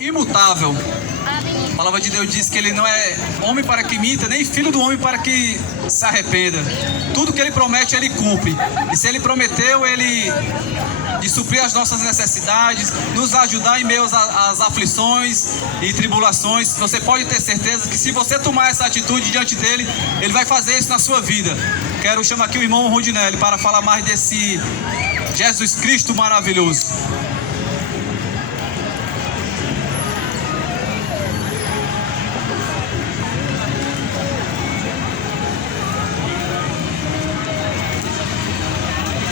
imutável. A palavra de Deus diz que ele não é homem para que minta, nem filho do homem para que se arrependa. Tudo que ele promete, ele cumpre. E se ele prometeu, ele de suprir as nossas necessidades, nos ajudar em meio às aflições e tribulações, você pode ter certeza que se você tomar essa atitude diante dele, ele vai fazer isso na sua vida. Quero chamar aqui o irmão Rondinelli para falar mais desse Jesus Cristo maravilhoso.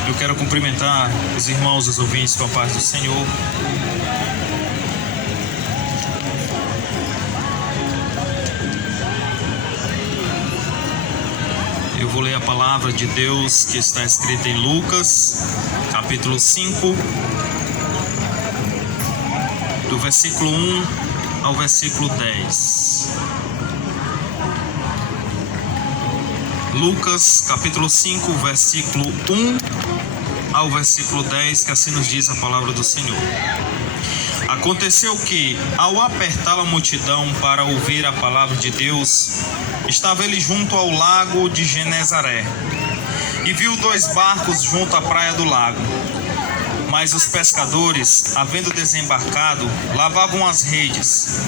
Eu quero cumprimentar os irmãos, os ouvintes com a paz do Senhor. Eu vou ler a palavra de Deus que está escrita em Lucas, capítulo 5, do versículo 1 ao versículo 10. Lucas, capítulo 5, versículo 1 ao versículo 10, que assim nos diz a palavra do Senhor. Aconteceu que, ao apertar a multidão para ouvir a palavra de Deus, estava ele junto ao lago de Genezaré, e viu 2 barcos junto à praia do lago. Mas os pescadores, havendo desembarcado, lavavam as redes.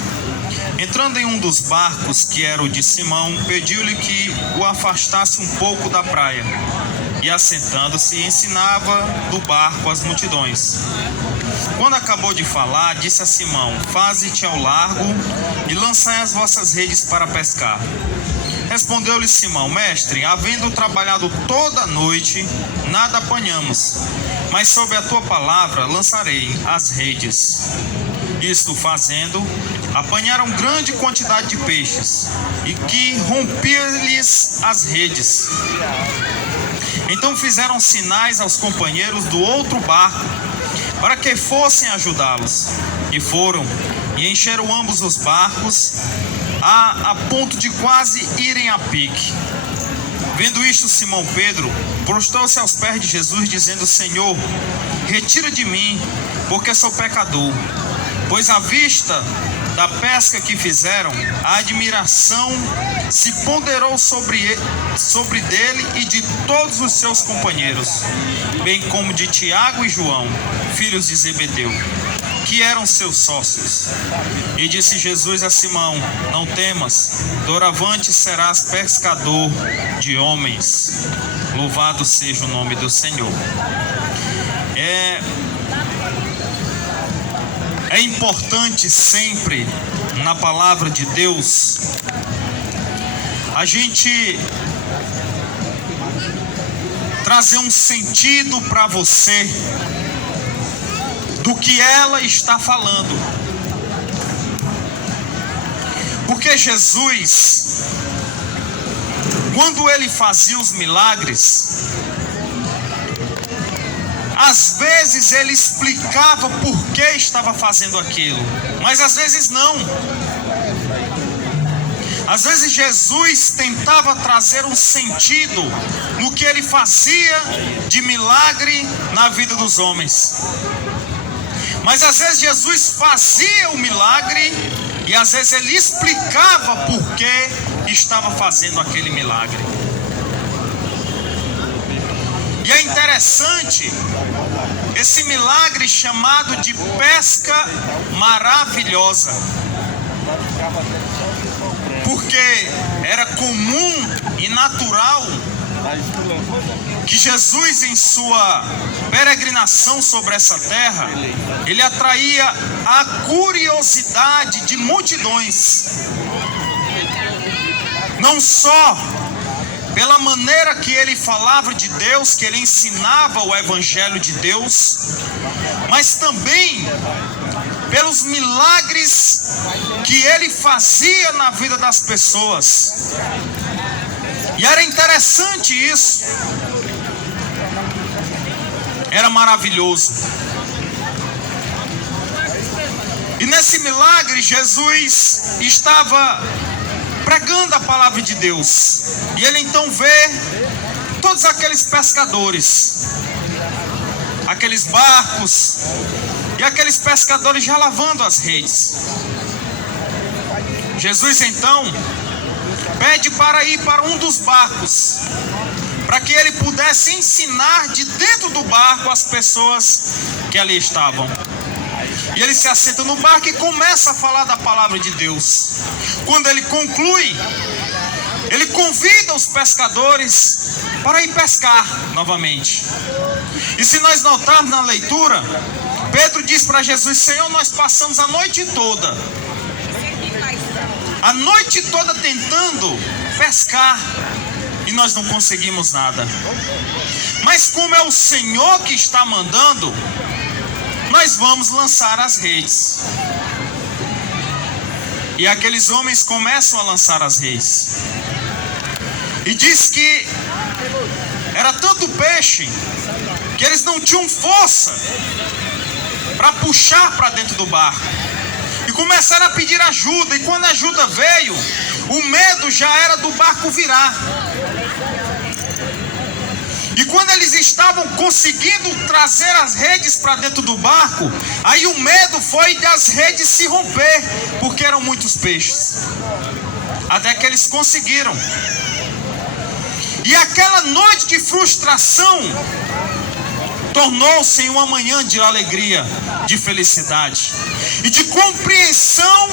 Entrando em um dos barcos, que era o de Simão, pediu-lhe que o afastasse um pouco da praia. E assentando-se, ensinava do barco as multidões. Quando acabou de falar, disse a Simão: Faze-te ao largo e lançai as vossas redes para pescar. Respondeu-lhe Simão: Mestre, havendo trabalhado toda a noite, nada apanhamos, mas sob a tua palavra lançarei as redes. Isto fazendo, apanharam grande quantidade de peixes, e que rompia-lhes as redes. Então fizeram sinais aos companheiros do outro barco, para que fossem ajudá-los. E foram, e encheram ambos os barcos, a ponto de quase irem a pique. Vendo isto, Simão Pedro prostrou-se aos pés de Jesus, dizendo: Senhor, retira de mim, porque sou pecador. Pois à vista da pesca que fizeram, a admiração se ponderou sobre dele e de todos os seus companheiros, bem como de Tiago e João, filhos de Zebedeu, que eram seus sócios. E disse Jesus a Simão: Não temas, doravante serás pescador de homens. Louvado seja o nome do Senhor. É importante sempre na palavra de Deus a gente trazer um sentido para você do que ela está falando. Porque Jesus, quando ele fazia os milagres, às vezes ele explicava por que estava fazendo aquilo, mas às vezes não. Às vezes Jesus tentava trazer um sentido no que ele fazia de milagre na vida dos homens. Mas às vezes Jesus fazia o milagre e às vezes ele explicava por que estava fazendo aquele milagre. E é interessante esse milagre chamado de pesca maravilhosa, porque era comum e natural que Jesus, em sua peregrinação sobre essa terra, ele atraía a curiosidade de multidões, não só pela maneira que ele falava de Deus, que ele ensinava o Evangelho de Deus, mas também pelos milagres que ele fazia na vida das pessoas. E era interessante isso, era maravilhoso. E nesse milagre Jesus estava pregando a palavra de Deus, e ele então vê todos aqueles pescadores, aqueles barcos, e aqueles pescadores já lavando as redes. Jesus então pede para ir para um dos barcos, para que ele pudesse ensinar de dentro do barco as pessoas que ali estavam. E ele se assenta no barco e começa a falar da palavra de Deus. Quando ele conclui, ele convida os pescadores para ir pescar novamente. E se nós notarmos na leitura, Pedro diz para Jesus: Senhor, nós passamos a noite toda tentando pescar e nós não conseguimos nada. Mas como é o Senhor que está mandando, nós vamos lançar as redes. E aqueles homens começam a lançar as redes. E diz que era tanto peixe que eles não tinham força para puxar para dentro do barco. E começaram a pedir ajuda. E quando a ajuda veio, o medo já era do barco virar. E quando eles estavam conseguindo trazer as redes para dentro do barco, aí o medo foi das redes se romper, porque eram muitos peixes. Até que eles conseguiram. E aquela noite de frustração tornou-se em uma manhã de alegria, de felicidade e de compreensão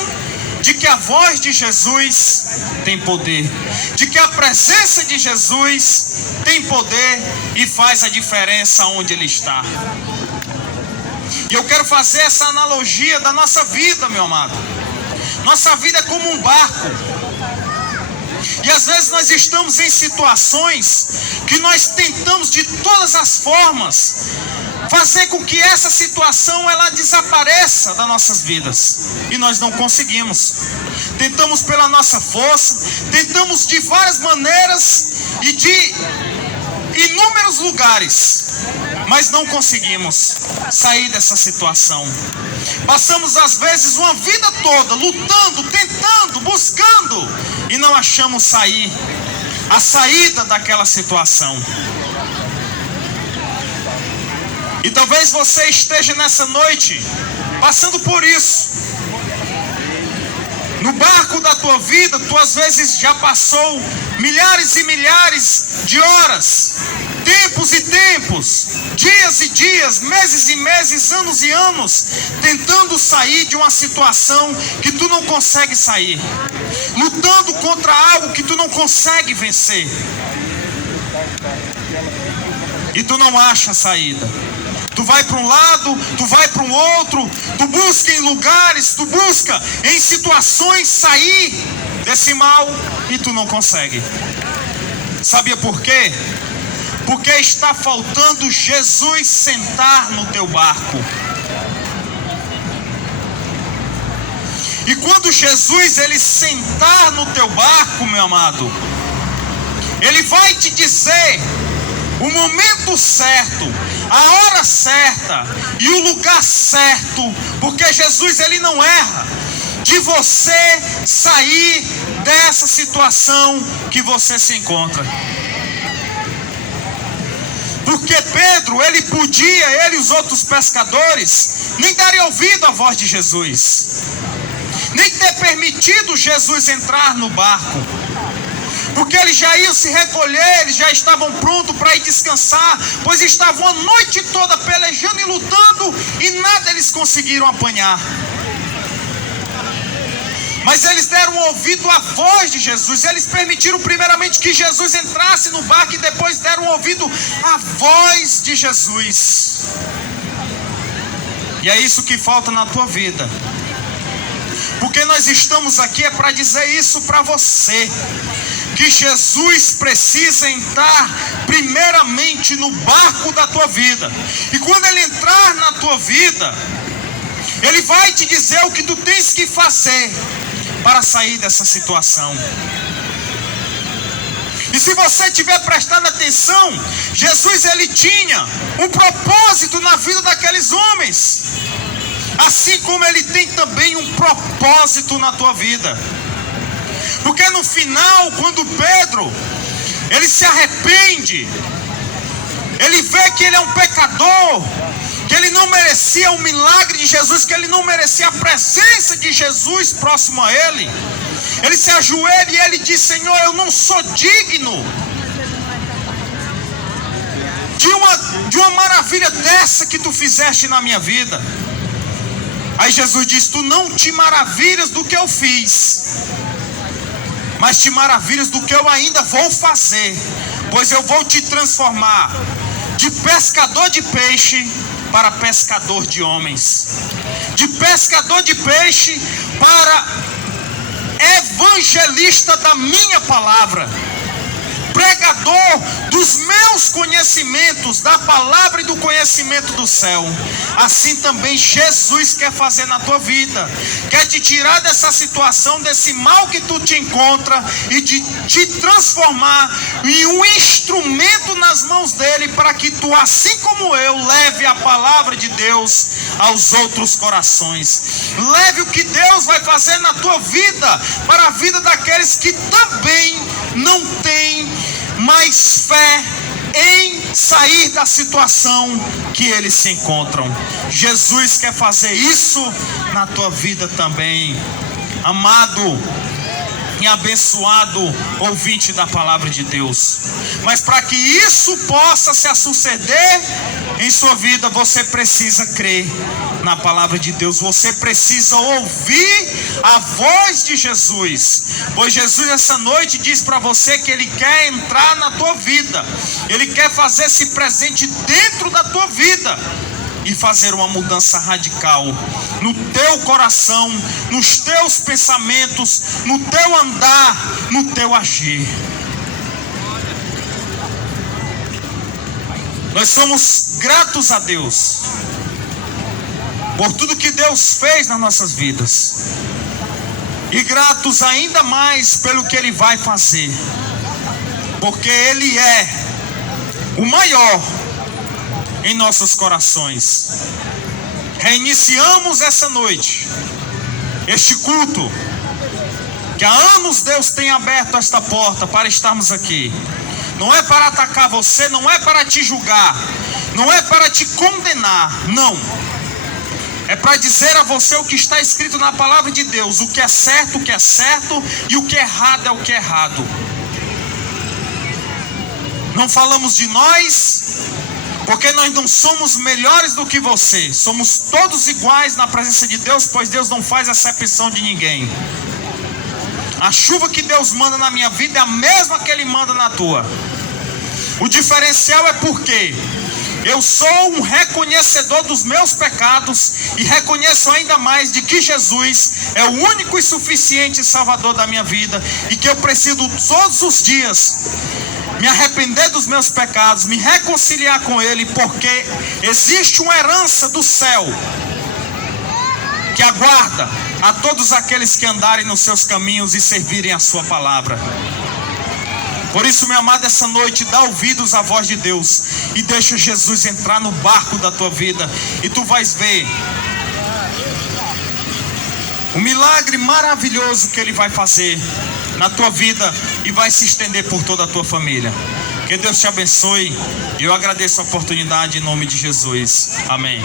de que a voz de Jesus tem poder, de que a presença de Jesus tem poder e faz a diferença onde Ele está. E eu quero fazer essa analogia da nossa vida, meu amado. Nossa vida é como um barco. E às vezes nós estamos em situações que nós tentamos de todas as formas fazer com que essa situação ela desapareça das nossas vidas. E nós não conseguimos. Tentamos pela nossa força, tentamos de várias maneiras e de inúmeros lugares, mas não conseguimos sair dessa situação. Passamos às vezes uma vida toda lutando, tentando, buscando e não achamos a saída daquela situação. E talvez você esteja nessa noite passando por isso. No barco da tua vida, tu às vezes já passou milhares e milhares de horas, tempos e tempos, dias e dias, meses e meses, anos e anos, tentando sair de uma situação que tu não consegue sair, lutando contra algo que tu não consegue vencer, e tu não acha saída. Tu vai para um lado, tu vai para um outro, tu busca em lugares, tu busca em situações sair desse mal e tu não consegue. Sabia por quê? Porque está faltando Jesus sentar no teu barco. E quando Jesus ele sentar no teu barco, meu amado, ele vai te dizer o momento certo, a hora certa e o lugar certo, porque Jesus ele não erra, de você sair dessa situação que você se encontra. Porque Pedro, ele e os outros pescadores, nem darem ouvido à voz de Jesus, nem ter permitido Jesus entrar no barco, porque eles já iam se recolher, eles já estavam prontos para ir descansar, pois estavam a noite toda pelejando e lutando e nada eles conseguiram apanhar. Mas eles deram ouvido à voz de Jesus, eles permitiram primeiramente que Jesus entrasse no barco e depois deram ouvido à voz de Jesus. E é isso que falta na tua vida. Porque nós estamos aqui é para dizer isso para você, que Jesus precisa entrar primeiramente no barco da tua vida. E quando Ele entrar na tua vida, Ele vai te dizer o que tu tens que fazer para sair dessa situação. E se você tiver prestado atenção, Jesus ele tinha um propósito na vida daqueles homens, assim como Ele tem também um propósito na tua vida. Porque no final, quando Pedro ele se arrepende Ele vê que ele é um pecador, que ele não merecia o milagre de Jesus, que ele não merecia a presença de Jesus próximo a ele. Ele se ajoelha e ele diz: Senhor, eu não sou digno de uma maravilha dessa que tu fizeste na minha vida. Aí Jesus diz: tu não te maravilhas do que eu fiz, mas te maravilhas do que eu ainda vou fazer, pois eu vou te transformar de pescador de peixe para pescador de homens, de pescador de peixe para evangelista da minha palavra, pregador dos meus conhecimentos, da palavra e do conhecimento do céu. Assim também Jesus quer fazer na tua vida, quer te tirar dessa situação, desse mal que tu te encontra, e de te transformar em um instrumento nas mãos dele, para que tu, assim como eu, leve a palavra de Deus aos outros corações. Leve o que Deus vai fazer na tua vida para a vida daqueles que também não têm mais fé em sair da situação que eles se encontram. Jesus quer fazer isso na tua vida também, amado e abençoado ouvinte da palavra de Deus. Mas para que isso possa se suceder em sua vida, você precisa crer na palavra de Deus. Você precisa ouvir a voz de Jesus, pois Jesus essa noite diz para você que ele quer entrar na tua vida, ele quer fazer-se presente dentro da tua vida e fazer uma mudança radical no teu coração, nos teus pensamentos, no teu andar, no teu agir. Nós somos gratos a Deus por tudo que Deus fez nas nossas vidas, e gratos ainda mais pelo que ele vai fazer, porque ele é o maior em nossos corações. Reiniciamos essa noite este culto que há anos Deus tem aberto esta porta para estarmos aqui. Não é para atacar você, não é para te julgar, não é para te condenar, não. É para dizer a você o que está escrito na palavra de Deus, o que é certo e o que é errado é o que é errado. Não falamos de nós, porque nós não somos melhores do que você. Somos todos iguais na presença de Deus, pois Deus não faz acepção de ninguém. A chuva que Deus manda na minha vida é a mesma que Ele manda na tua. O diferencial é porque eu sou um reconhecedor dos meus pecados e reconheço ainda mais de que Jesus é o único e suficiente Salvador da minha vida, e que eu preciso todos os dias me arrepender dos meus pecados, me reconciliar com Ele, porque existe uma herança do céu que aguarda a todos aqueles que andarem nos seus caminhos e servirem a sua palavra. Por isso, meu amado, essa noite dá ouvidos à voz de Deus e deixa Jesus entrar no barco da tua vida, e tu vais ver o milagre maravilhoso que Ele vai fazer na tua vida e vai se estender por toda a tua família. Que Deus te abençoe, e eu agradeço a oportunidade em nome de Jesus. Amém.